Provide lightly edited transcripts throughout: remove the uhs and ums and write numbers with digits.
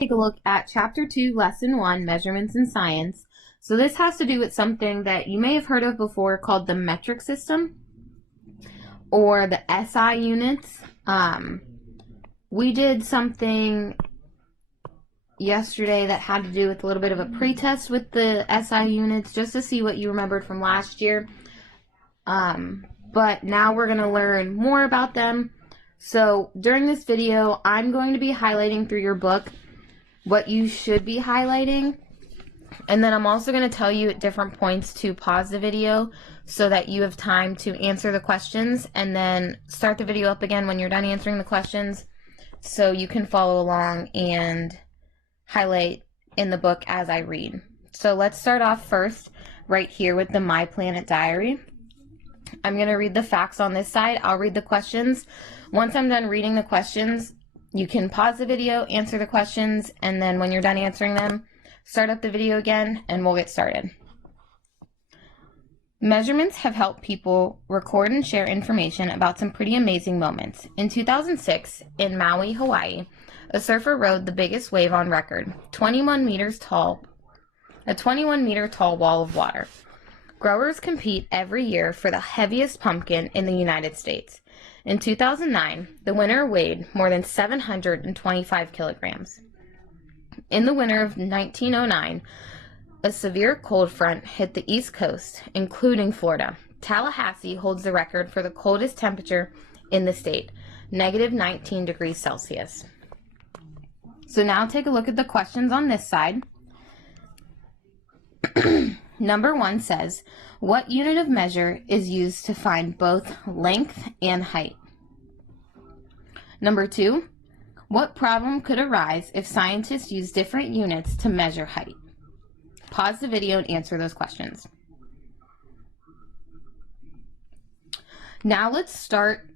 Take a look at Chapter 2, Lesson 1, Measurements in Science. So this has to do with something that you may have heard of before called the metric system or the SI units. We did something yesterday that had to do with a little bit of a pretest with the SI units just to see what you remembered from last year. But now we're going to learn more about them. So during this video, I'm going to be highlighting through your book what you should be highlighting, and then I'm also going to tell you at different points to pause the video so that you have time to answer the questions, and then start the video up again when you're done answering the questions so you can follow along and highlight in the book as I read. So let's start off first right here with the My Planet Diary. I'm going to read the facts on this side. I'll read the questions. Once I'm done reading the questions, you can pause the video, answer the questions, and then when you're done answering them, start up the video again and we'll get started. Measurements have helped people record and share information about some pretty amazing moments. In 2006, in Maui, Hawaii, a surfer rode the biggest wave on record, 21 meters tall, a 21-meter tall wall of water. Growers compete every year for the heaviest pumpkin in the United States. In 2009, the winner weighed more than 725 kilograms. In the winter of 1909, a severe cold front hit the East Coast, including Florida. Tallahassee holds the record for the coldest temperature in the state, -19 degrees Celsius. So now take a look at the questions on this side. Number 1 says, what unit of measure is used to find both length and height? Number 2, what problem could arise if scientists use different units to measure height? Pause the video and answer those questions. Now let's start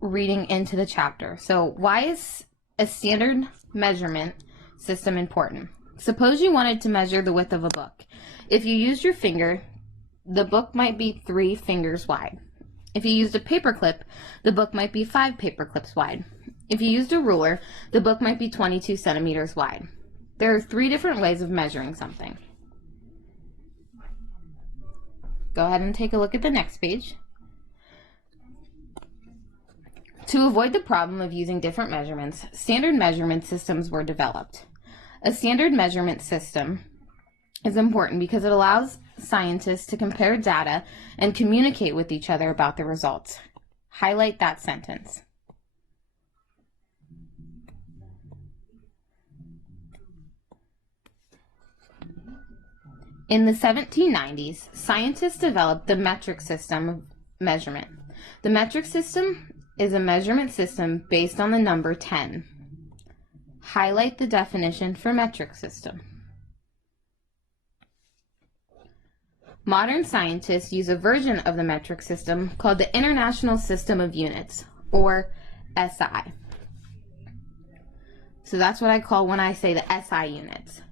reading into the chapter. So why is a standard measurement system important? Suppose you wanted to measure the width of a book. If you used your finger, the book might be 3 fingers wide. If you used a paperclip, the book might be 5 paperclips wide. If you used a ruler, the book might be 22 centimeters wide. There are 3 different ways of measuring something. Go ahead and take a look at the next page. To avoid the problem of using different measurements, standard measurement systems were developed. A standard measurement system is important because it allows scientists to compare data and communicate with each other about the results. Highlight that sentence. In the 1790s, scientists developed the metric system of measurement. The metric system is a measurement system based on the number 10. Highlight the definition for metric system. Modern scientists use a version of the metric system called the International System of Units, or SI. So that's what I call when I say the SI units.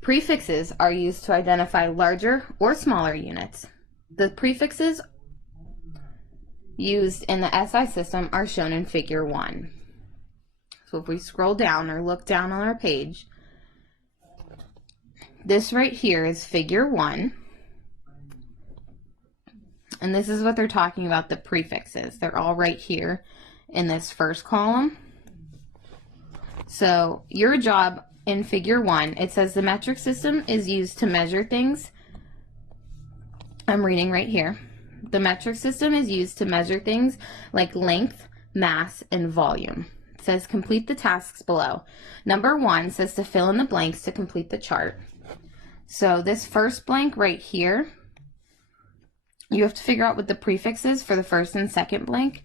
Prefixes are used to identify larger or smaller units. The prefixes used in the SI system are shown in Figure 1. So if we scroll down or look down on our page, this right here is Figure 1. And this is what they're talking about, the prefixes. They're all right here in this first column. So your job in Figure 1, it says the metric system is used to measure things. I'm reading right here. The metric system is used to measure things like length, mass, and volume. It says complete the tasks below. Number 1 says to fill in the blanks to complete the chart. So this first blank right here, you have to figure out what the prefix is for the first and second blank.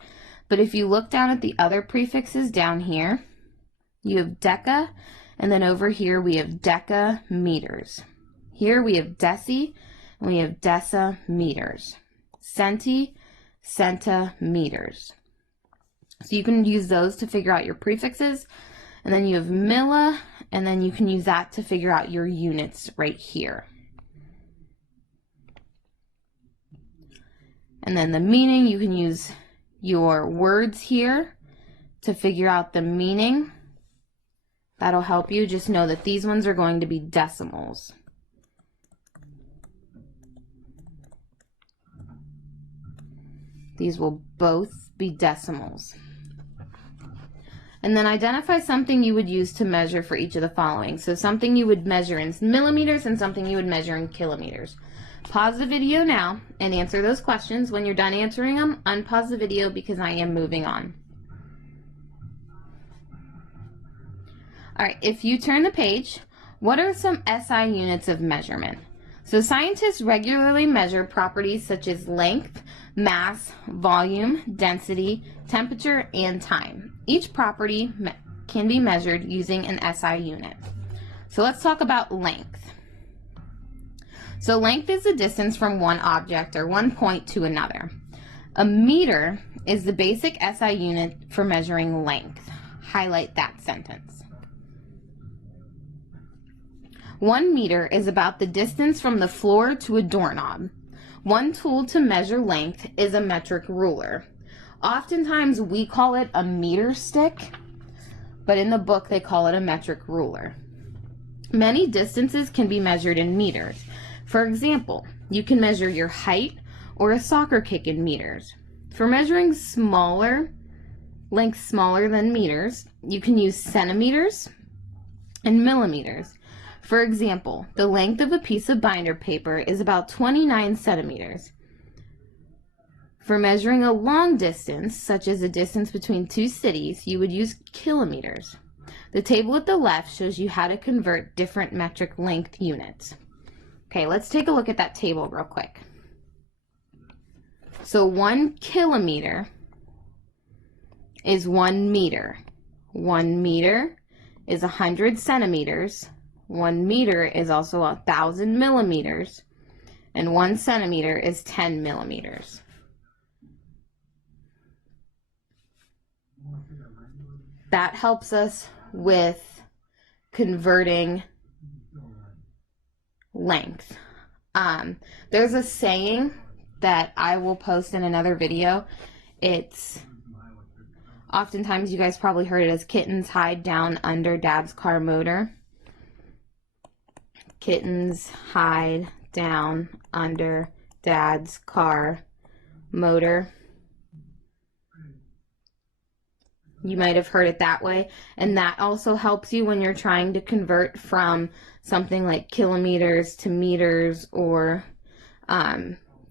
But if you look down at the other prefixes down here, you have deca, and then over here we have decameters. Here we have deci, and we have decimeters. Centi, centimeters. So you can use those to figure out your prefixes. And then you have milli, and then you can use that to figure out your units right here. And then the meaning, you can use your words here to figure out the meaning That'll help you. Just know that these ones are going to be decimals. These will both be decimals. And then identify something you would use to measure for each of the following. So something you would measure in millimeters and something you would measure in kilometers. Pause the video now and answer those questions. When you're done answering them, unpause the video because I am moving on. All right, if you turn the page, what are some SI units of measurement? So scientists regularly measure properties such as length, mass, volume, density, temperature, and time. Each property can be measured using an SI unit. So let's talk about length. So length is the distance from one object or one point to another. A meter is the basic SI unit for measuring length. Highlight that sentence. 1 meter is about the distance from the floor to a doorknob. One tool to measure length is a metric ruler. Oftentimes we call it a meter stick, but in the book they call it a metric ruler. Many distances can be measured in meters. For example, you can measure your height or a soccer kick in meters. For measuring lengths smaller than meters, you can use centimeters and millimeters. For example, the length of a piece of binder paper is about 29 centimeters. For measuring a long distance, such as a distance between two cities, you would use kilometers. The table at the left shows you how to convert different metric length units. Okay, let's take a look at that table real quick. So 1 kilometer is 1 meter. 1 meter is 100 centimeters. 1 meter is also 1,000 millimeters, and 1 centimeter is 10 millimeters. That helps us with converting length. There's a saying that I will post in another video. It's oftentimes, you guys probably heard it as kittens hide down under dad's car motor. Kittens hide down under dad's car motor. You might have heard it that way. And that also helps you when you're trying to convert from something like kilometers to meters or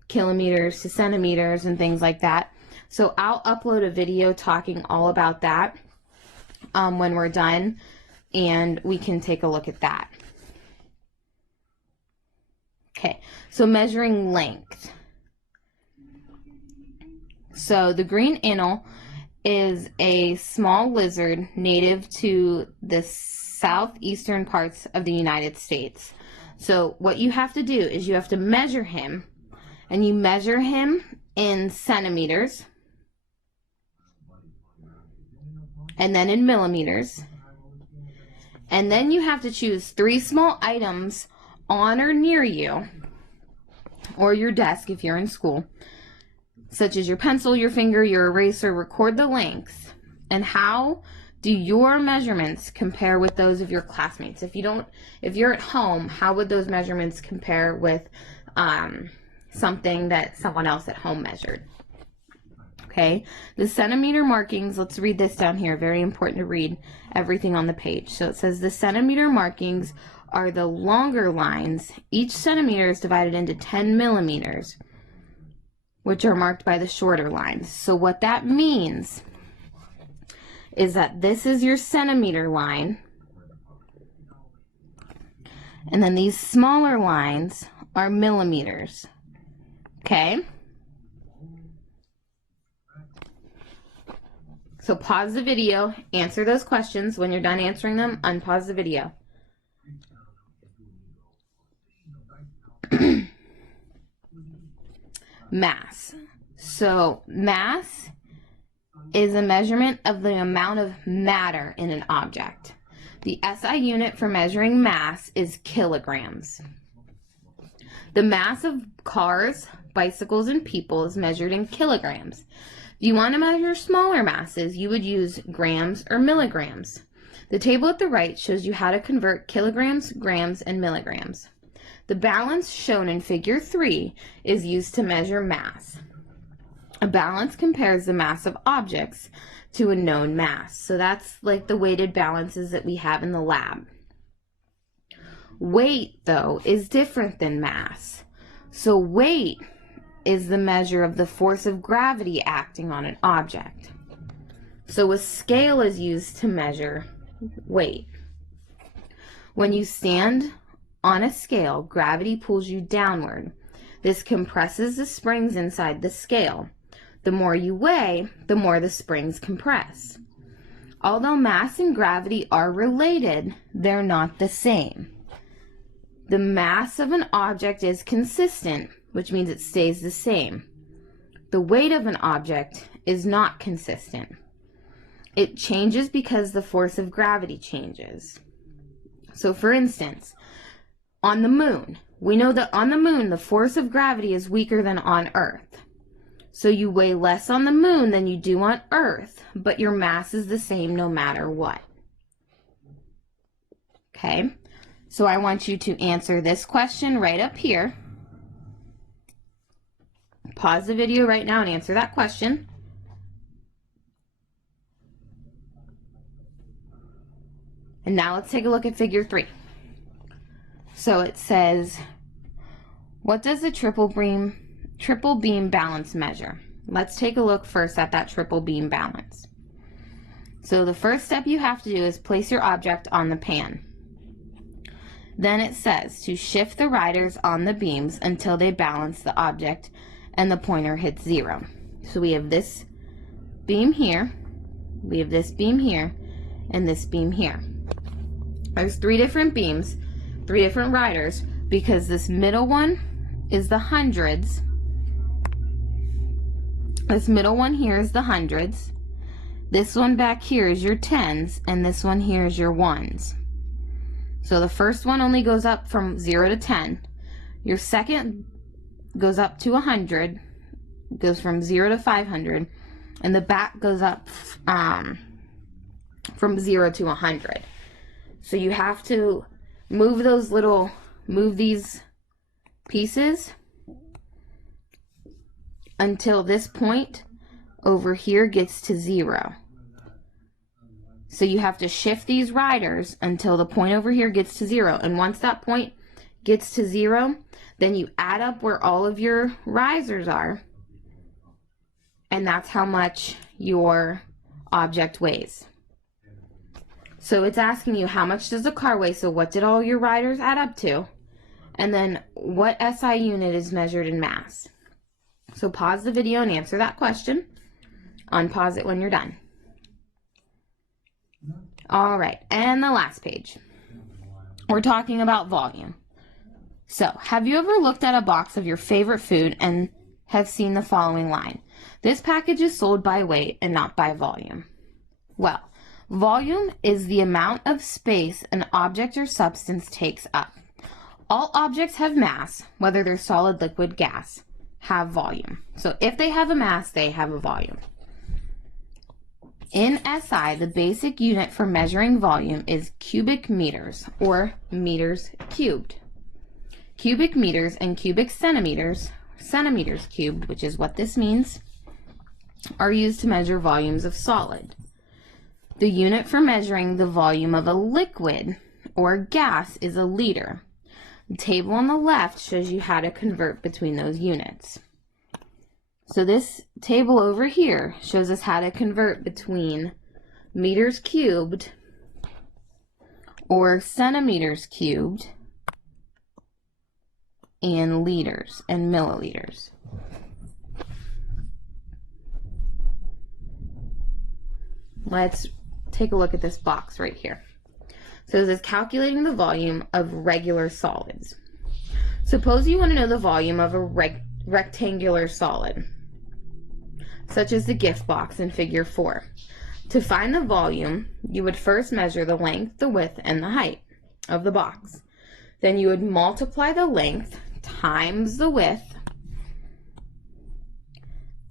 kilometers to centimeters and things like that. So I'll upload a video talking all about that when we're done, and we can take a look at that. Okay, so measuring length. So the green eel is a small lizard native to the southeastern parts of the United States. So what you have to do is you have to measure him, and you measure him in centimeters, and then in millimeters, and then you have to choose 3 small items on or near you, or your desk if you're in school, such as your pencil, your finger, your eraser. Record the length, and how do your measurements compare with those of your classmates? If you're at home, how would those measurements compare with something that someone else at home measured? Okay, the centimeter markings, let's read this down here. Very important to read everything on the page. So it says the centimeter markings are the longer lines. Each centimeter is divided into 10 millimeters, which are marked by the shorter lines. So what that means is that this is your centimeter line, and then these smaller lines are millimeters. Okay? So pause the video, answer those questions. When you're done answering them, unpause the video. Mass. So mass is a measurement of the amount of matter in an object. The SI unit for measuring mass is kilograms. The mass of cars, bicycles, and people is measured in kilograms. If you want to measure smaller masses, you would use grams or milligrams. The table at the right shows you how to convert kilograms, grams, and milligrams. The balance shown in figure 3 is used to measure mass. A balance compares the mass of objects to a known mass. So that's like the weighted balances that we have in the lab. Weight, though, is different than mass. So weight is the measure of the force of gravity acting on an object. So a scale is used to measure weight. When you stand on a scale, gravity pulls you downward. This compresses the springs inside the scale. The more you weigh, the more the springs compress. Although mass and gravity are related, they're not the same. The mass of an object is consistent, which means it stays the same. The weight of an object is not consistent. It changes because the force of gravity changes. So for instance, on the moon, we know that on the moon, the force of gravity is weaker than on Earth. So you weigh less on the moon than you do on Earth, but your mass is the same no matter what. Okay, so I want you to answer this question right up here. Pause the video right now and answer that question. And now let's take a look at figure 3. So it says, what does the triple beam balance measure? Let's take a look first at that triple beam balance. So the first step you have to do is place your object on the pan. Then it says to shift the riders on the beams until they balance the object and the pointer hits 0. So we have this beam here, we have this beam here, and this beam here. There's 3 different beams, 3 different riders, because this middle one is the hundreds. This middle one here is the hundreds. This one back here is your tens, and this one here is your ones. So the first one only goes up from 0 to 10. Your second goes up to 100, goes from 0 to 500, and the back goes up from 0 to 100. So you have to move these pieces until this point over here gets to 0. So you have to shift these riders until the point over here gets to 0. And once that point gets to 0, then you add up where all of your risers are, and that's how much your object weighs. So it's asking you, how much does a car weigh? So what did all your riders add up to? And then what SI unit is measured in mass? So pause the video and answer that question. Unpause it when you're done. All right, and the last page. We're talking about volume. So, have you ever looked at a box of your favorite food and have seen the following line? This package is sold by weight and not by volume. Well, volume is the amount of space an object or substance takes up. All objects have mass, whether they're solid, liquid, gas, have volume. So if they have a mass, they have a volume. In SI, the basic unit for measuring volume is cubic meters, or meters cubed. Cubic meters and cubic centimeters, centimeters cubed, which is what this means, are used to measure volumes of solid. The unit for measuring the volume of a liquid or gas is a liter. The table on the left shows you how to convert between those units. So this table over here shows us how to convert between meters cubed or centimeters cubed and liters and milliliters. Let's take a look at this box right here. So this is calculating the volume of regular solids. Suppose you want to know the volume of a rectangular solid, such as the gift box in figure 4. To find the volume, you would first measure the length, the width, and the height of the box. Then you would multiply the length times the width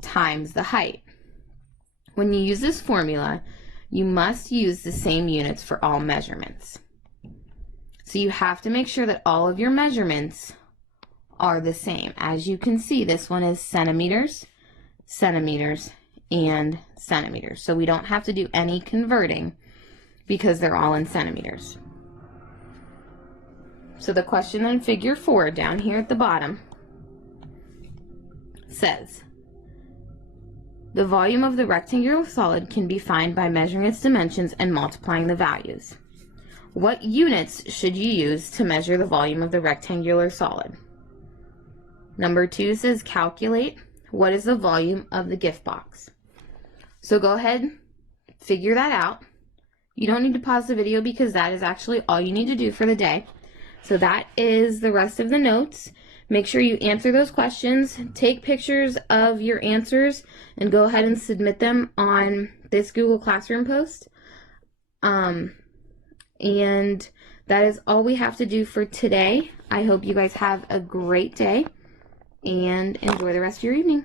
times the height. When you use this formula, you must use the same units for all measurements. So you have to make sure that all of your measurements are the same. As you can see, this one is centimeters, centimeters, and centimeters. So we don't have to do any converting because they're all in centimeters. So the question in figure 4 down here at the bottom says, the volume of the rectangular solid can be found by measuring its dimensions and multiplying the values. What units should you use to measure the volume of the rectangular solid? Number 2 says calculate what is the volume of the gift box. So go ahead, figure that out. You don't need to pause the video because that is actually all you need to do for the day. So that is the rest of the notes. Make sure you answer those questions, take pictures of your answers, and go ahead and submit them on this Google Classroom post. And that is all we have to do for today. I hope you guys have a great day and enjoy the rest of your evening.